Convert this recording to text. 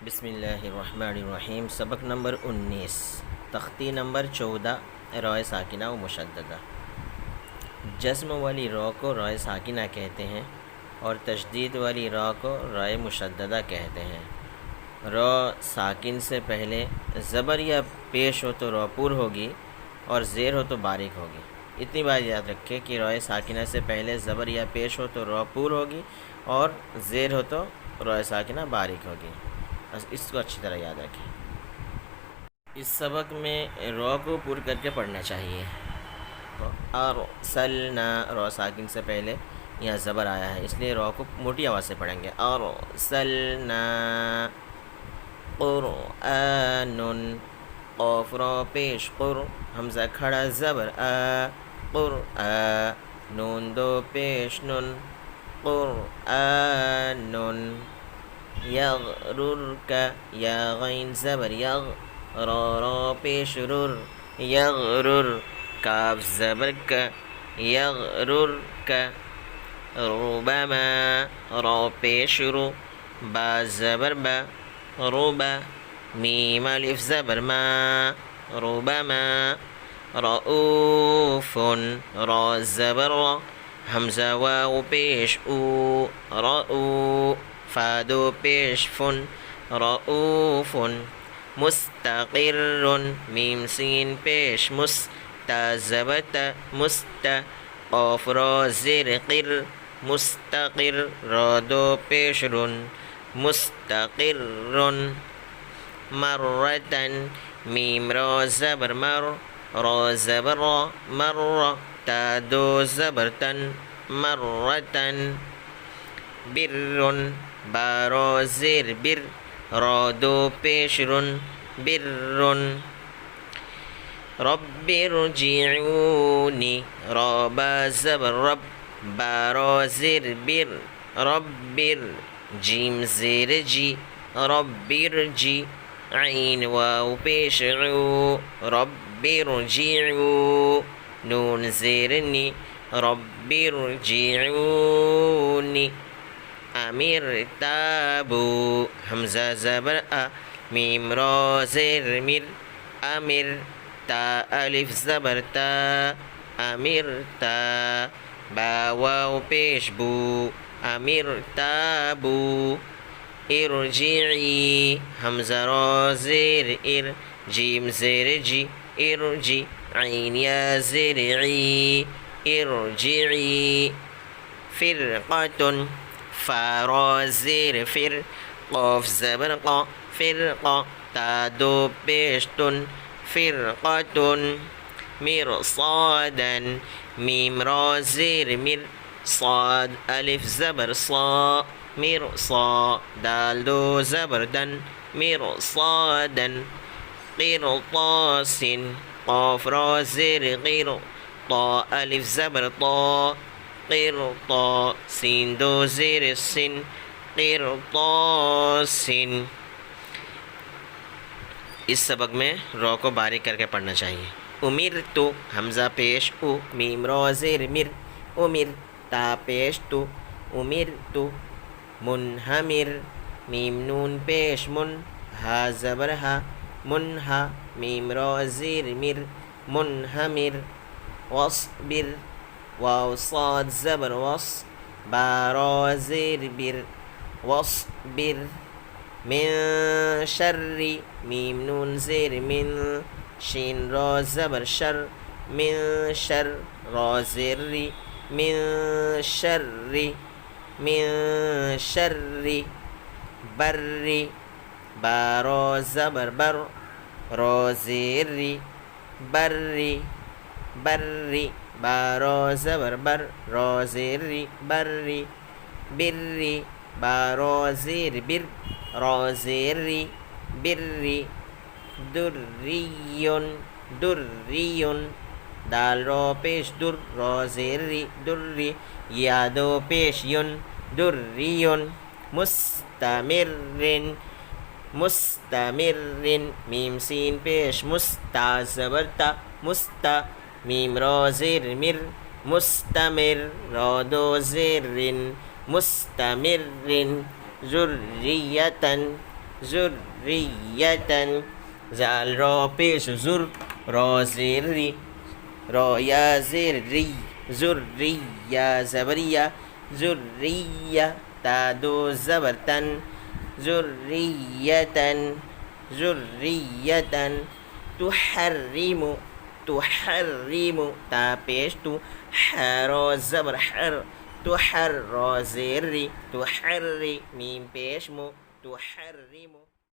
बिस्मिल्लाहिर्रहमानिर्रहीम। सबक नंबर 19, तख्ती नंबर 14, रॉय साकिना व मुशद्ददा। जस्म वाली रॉ को रॉय साकिना कहते हैं और तशदीद वाली रॉ को रॉय मुशद्ददा कहते हैं। रॉ साकिन से पहले ज़बर या पेश हो तो रॉ पुर होगी और ज़ेर हो तो बारीक होगी। इतनी बात याद रखें कि रॉय साकिना से पहले ज़बर या पेश हो तो रॉ पुर होगी और ज़ेर हो तो रॉय साकिना बारीक होगी। बस इसको अच्छी तरह याद रखें। इस सबक में रॉ को पुर करके पढ़ना चाहिए। और सलना रॉ साकिन से पहले यहाँ ज़बर आया है, इसलिए रॉ को मोटी आवाज़ से पढ़ेंगे। और सलना क़ुरआनुन, क़ाफ़ रॉ पेश क़ुर, हमज़ा खड़ा ज़बर आ, क़ुरआ, नून दो पेश नुन, क़ुरआनुन। यग़रुरका, या गैन ज़बर यग़, रॉ पेश रुर, यग़रुर, काफ ज़बर का, यग़रुरका। रुबमा रॉ पेश रु, बा ज़बर बा, रुबा, मीम अलिफ ज़बर मा, रुबमा। रऊफ़ुन रॉ ज़बर रॉ, हमज़ा वाव पेश ऊ, रऊ, फ़ादो पेश फुन, रऊफ़ुन। मुस्तक़िर्रुन, मीम सीन पेश मुस, ता ज़बर ता, मुस्ता, क़ाफ़ रॉ ज़ेर क़िर, मुस्तक़िर, रॉ दो पेश रुन, मुस्तक़िर्रुन। मर्रतन, मीम रॉ ज़बर मर, रॉ ज़बर रॉ, मर्र, ता दो ज़बर तन, मर्रतन। बिर्रुन, बा रॉ ज़ेर बिर, रॉ दो पेश रुन, बिर्रुन। रब्बिरजिऊनी, रॉ बा ज़बर रब, बा रॉ ज़ेर बिर, रब्बिर, जीम ज़ेर जी, रब्बिरजी, ऐन वाव पेश ऊ, रब्बिरजिऊ, नून ज़ेर नी, रब्बिरजिऊनी। अमिर ताबू, हमज़ा ज़बर आ, मीम रॉ ज़ेर मिर, अमिर, ता अलिफ ज़बर ता, अमिर ता, बा वाव पेश बू, अमिर ताबू। इरजिई, हमज़ा रॉ ज़ेर इर, जीम ज़ेर जी, इरजी, ऐन या ज़ेर ई, इरजिई। फ़िरक़तुन, फ़ा रॉ ज़ेर फ़िर, क़ाफ़ ज़बर क़ा, फ़िरक़ा, ता दो पेश तुन, फ़िरक़तुन। मिरसादन, मीम रॉ ज़ेर मिर, साद अलिफ ज़बर सा, मिरसा, दाल दो ज़बर दन, मिरसादन। क़िरतासिन, क़ाफ़ रॉ ज़ेर क़िर, ता अलिफ ज़बर ता, क़िरता, सीन दो ज़ेर सिन, क़िरतासिन। इस सबक में रॉ को बारीक करके पढ़ना चाहिए। उमिर तो, हमज़ा पेश उ, मीम रॉ ज़ेर मिर, उमिर, ता पेश तो, उमिर तो। मुनहमिर, मीम नून पेश मुन, हा ज़बर हा, मुनहा, मीम रॉ ज़ेर मिर, मुनहमिर। वस्बिर, वाव साद ज़बर वस, बा रॉ ज़ेर बिर, वस्बिर। मिन शर्री, मीम नून ज़ेर मिन, शीन रॉ ज़बर शर, मिन शर, रॉ ज़ेर री, मिन शर्री, मिन शर्री। बर्री, बा रॉ ज़बर बर, रॉ ज़ेर री, बर्री, बर्री, बा रॉ ज़बर बर, रॉ ज़ेर री, बर्री। बिर्री, बा रॉ ज़ेर बिर, रॉ ज़ेर री, बिर्री। दुर्रियुन, दुर्रियुन, दाल रॉ पेश दुर, रॉ ज़ेर री, दुर्री, या दो पेश युन, दुर्रियुन। मुस्तमिर्रिन, मुस्तमिर्रिन, मीम सीन पेश मुस्ता ज़बर ता, मुस्ता, मीम रॉ ज़ेर मिर, मुस्तमिर, रॉ दो ज़ेर रिन, मुस्तमिर्रिन। ज़ुर्रियतन, ज़ुर्रियतन ज़ाल रा पेश ज़ुर रा ज़ेर री रा या ज़ेर री ज़ुर्रिया ज़बरिया ज़ुर्रिया ता दो ज़बर तन ज़ुर्रियतन ज़ुर्रियतन तुहर्रिमु तुहर्रिमु ता पेश तु हरा ज़बर हर तुहर रा ज़ेर री तुहर्री मीम पेश मु तुहर्रिमु